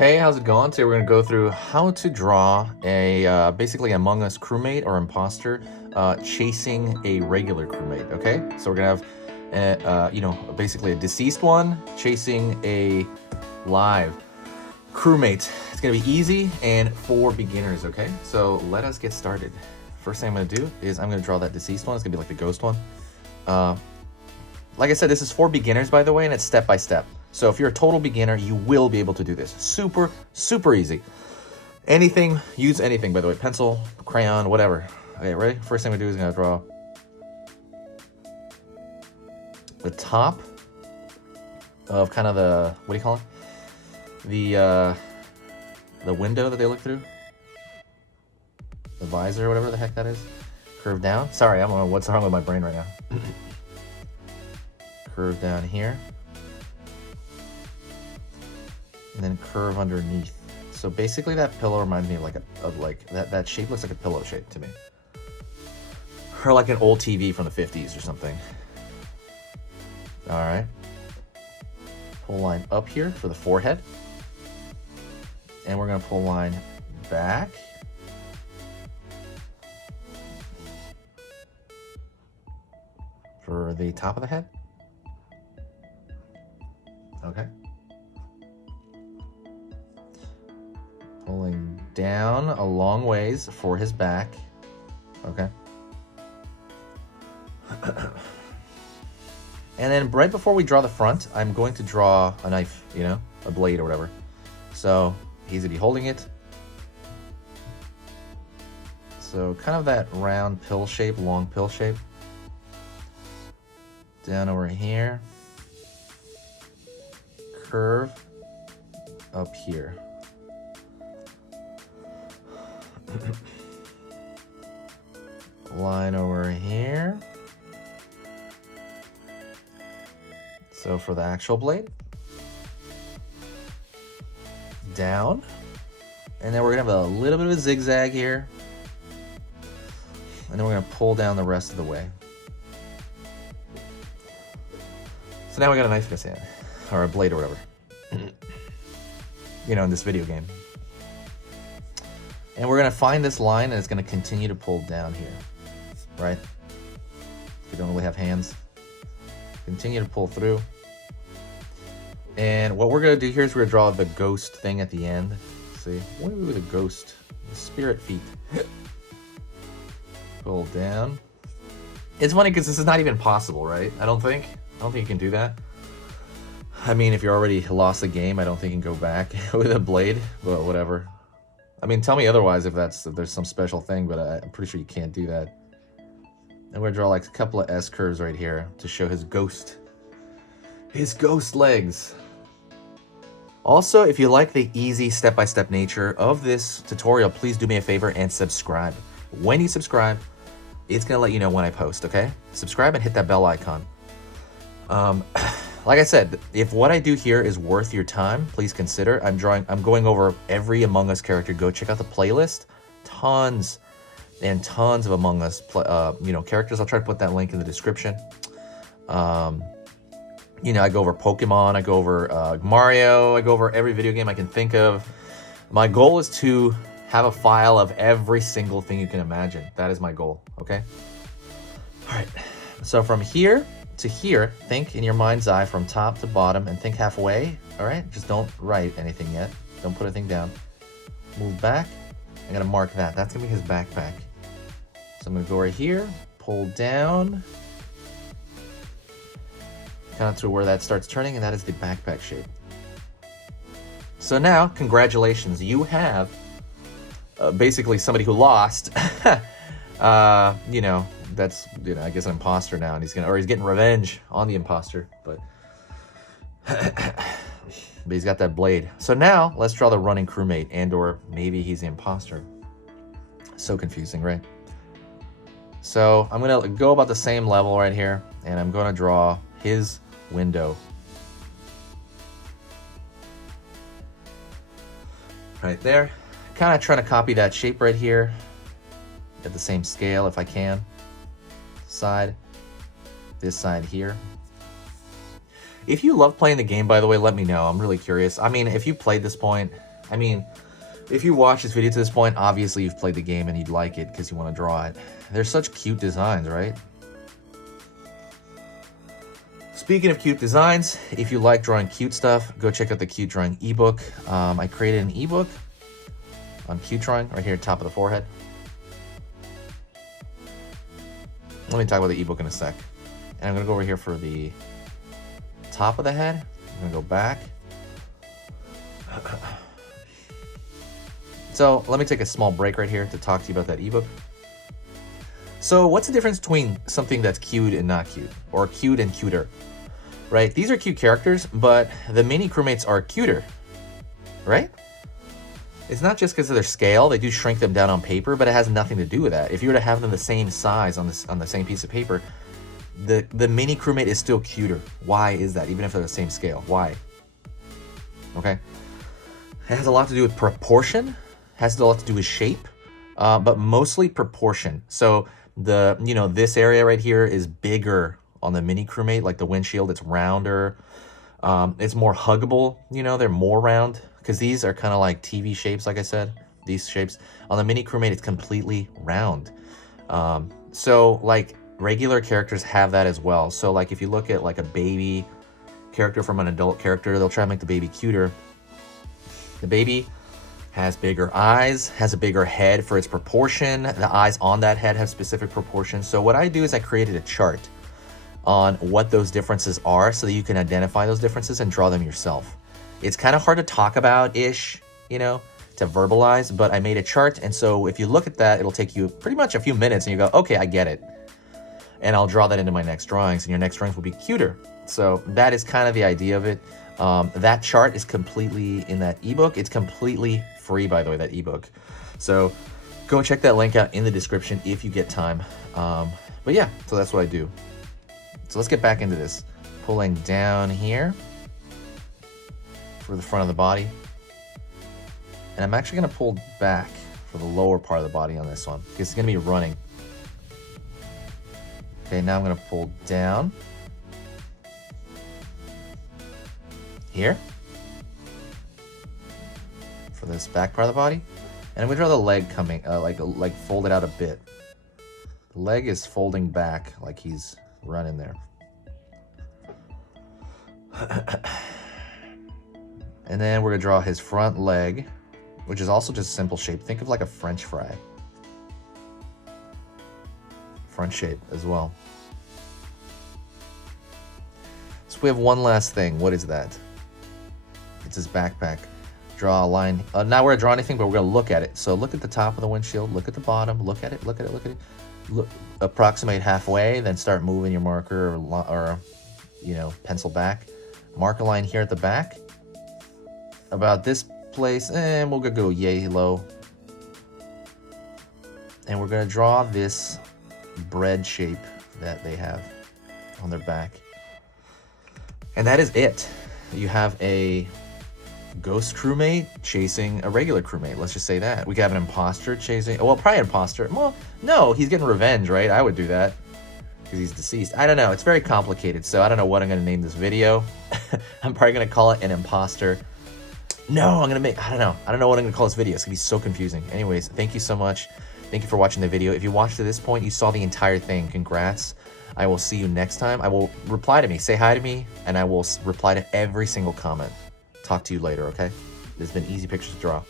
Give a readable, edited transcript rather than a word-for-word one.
Hey, how's it going? Today we're going to go through how to draw a basically Among Us crewmate or imposter chasing a regular crewmate. Okay, so we're gonna have basically a deceased one chasing a live crewmate. It's gonna be easy and for beginners. Okay, so let us get started. First thing I'm gonna do is I'm gonna draw that deceased one. It's gonna be like the ghost one. Like I said, this is for beginners, by the way, and it's step by step. So if you're a total beginner, you will be able to do this. Super, super easy. Anything, use anything, by the way. Pencil, crayon, whatever. Okay, ready? First thing we do is gonna draw the top of kind of the, what do you call it? The window that they look through. The visor, whatever the heck that is. Curve down. Sorry, I don't know what's wrong with my brain right now. Curve down here. And then curve underneath. So basically that pillow reminds me of like that shape looks like a pillow shape to me. Or like an old TV from the 50s or something. All right. Pull line up here for the forehead. And we're gonna pull line back. For the top of the head. Okay. Pulling down a long ways for his back. Okay. And then right before we draw the front, I'm going to draw a knife, you know, a blade or whatever. So he's gonna be holding it. So kind of that round pill shape, long pill shape. Down over here. Curve up here. Line over here. So for the actual blade, down, and then we're gonna have a little bit of a zigzag here, and then we're gonna pull down the rest of the way. So now we got a knife in his hand, or a blade or whatever. You know, in this video game. And we're gonna find this line and it's gonna continue to pull down here, right? We don't really have hands. Continue to pull through. And what we're gonna do here is we're gonna draw the ghost thing at the end. See, what do we do with the ghost? The spirit feet. Pull down. It's funny because this is not even possible, right? I don't think you can do that. I mean, if you already lost the game, I don't think you can go back with a blade, but whatever. I mean, tell me otherwise if there's some special thing, but I'm pretty sure you can't do that. And we're gonna draw like a couple of S curves right here to show his ghost legs. Also, if you like the easy step-by-step nature of this tutorial, please do me a favor and subscribe. When you subscribe, it's gonna let you know when I post, okay? Subscribe and hit that bell icon. Like I said, if what I do here is worth your time, please consider. I'm going over every Among Us character. Go check out the playlist. Tons and tons of Among Us characters. I'll try to put that link in the description. You know, I go over Pokemon, I go over Mario, I go over every video game I can think of. My goal is to have a file of every single thing you can imagine. That is my goal, okay? All right, so from here to here, think in your mind's eye from top to bottom and think halfway, all right? Just don't write anything yet. Don't put anything down. Move back. I'm gonna mark that. That's gonna be his backpack. So I'm gonna go right here, pull down, kind of to where that starts turning, and that is the backpack shape. So now, congratulations, you have basically somebody who lost. You know, that's, you know, I guess an imposter now, and he's getting revenge on the imposter, but he's got that blade. So now let's draw the running crewmate, and or maybe he's the imposter. So confusing, right? So I'm gonna go about the same level right here, and I'm gonna draw his window. Right there. Kind of trying to copy that shape right here at the same scale if I can. Side, this side here. If you love playing the game, by the way, let me know. I'm really curious. I mean, if you played this point, I mean, if you watch this video to this point, obviously you've played the game and you'd like it because you want to draw it. They're such cute designs, right? Speaking of cute designs, if you like drawing cute stuff, go check out the cute drawing ebook. I created an ebook on cute drawing right here at the top of the forehead. Let me talk about the ebook in a sec. And I'm gonna go over here for the top of the head. I'm gonna go back. So let me take a small break right here to talk to you about that ebook. So what's the difference between something that's cute and not cute, or cute and cuter, right? These are cute characters, but the mini crewmates are cuter, right? It's not just because of their scale. They do shrink them down on paper, but it has nothing to do with that. If you were to have them the same size on the same piece of paper, the mini crewmate is still cuter. Why is that? Even if they're the same scale, why? Okay, it has a lot to do with proportion. Has a lot to do with shape, but mostly proportion. So this area right here is bigger on the mini crewmate, like the windshield. It's rounder. It's more huggable. They're more round because these are kind of like TV shapes. Like I said, these shapes on the mini crewmate, it's completely round. So like regular characters have that as well. So like if you look at like a baby character from an adult character, they'll try to make the baby cuter. The baby has bigger eyes, has a bigger head for its proportion. The eyes on that head have specific proportions. So what I do is I created a chart on what those differences are so that you can identify those differences and draw them yourself. It's kind of hard to talk about-ish, to verbalize, but I made a chart. And so if you look at that, it'll take you pretty much a few minutes and you go, okay, I get it. And I'll draw that into my next drawings, and your next drawings will be cuter. So that is kind of the idea of it. That chart is completely in that ebook. It's completely free, by the way, that ebook. So go check that link out in the description if you get time. But yeah, so that's what I do. So let's get back into this. Pulling down here for the front of the body. And I'm actually gonna pull back for the lower part of the body on this one because it's gonna be running. Okay, now I'm gonna pull down here for this back part of the body, and I'm gonna draw the leg coming, like folded out a bit. The leg is folding back like he's running there. And then we're gonna draw his front leg, which is also just a simple shape. Think of like a French fry. Front shape as well. So we have one last thing. What is that? It's his backpack. Draw a line. Not where I draw anything, but we're gonna look at it. So look at the top of the windshield. Look at the bottom. Look at it. Look at it. Look at it. Look, approximate halfway. Then start moving your marker or pencil back. Mark a line here at the back. About this place, and we'll go yay low. And we're gonna draw this bread shape that they have on their back. And that is it. You have a ghost crewmate chasing a regular crewmate. Let's just say that. We could have an imposter chasing, well, probably an imposter. Well, no, he's getting revenge, right? I would do that because he's deceased. I don't know. It's very complicated. So I don't know what I'm going to name this video. I'm probably going to call it an imposter. No, I don't know what I'm going to call this video. It's going to be so confusing. Anyways, thank you so much. Thank you for watching the video. If you watched to this point, you saw the entire thing. Congrats. I will see you next time. I will reply to me. Say hi to me, and I will reply to every single comment. Talk to you later, okay? This has been Easy Pictures to Draw.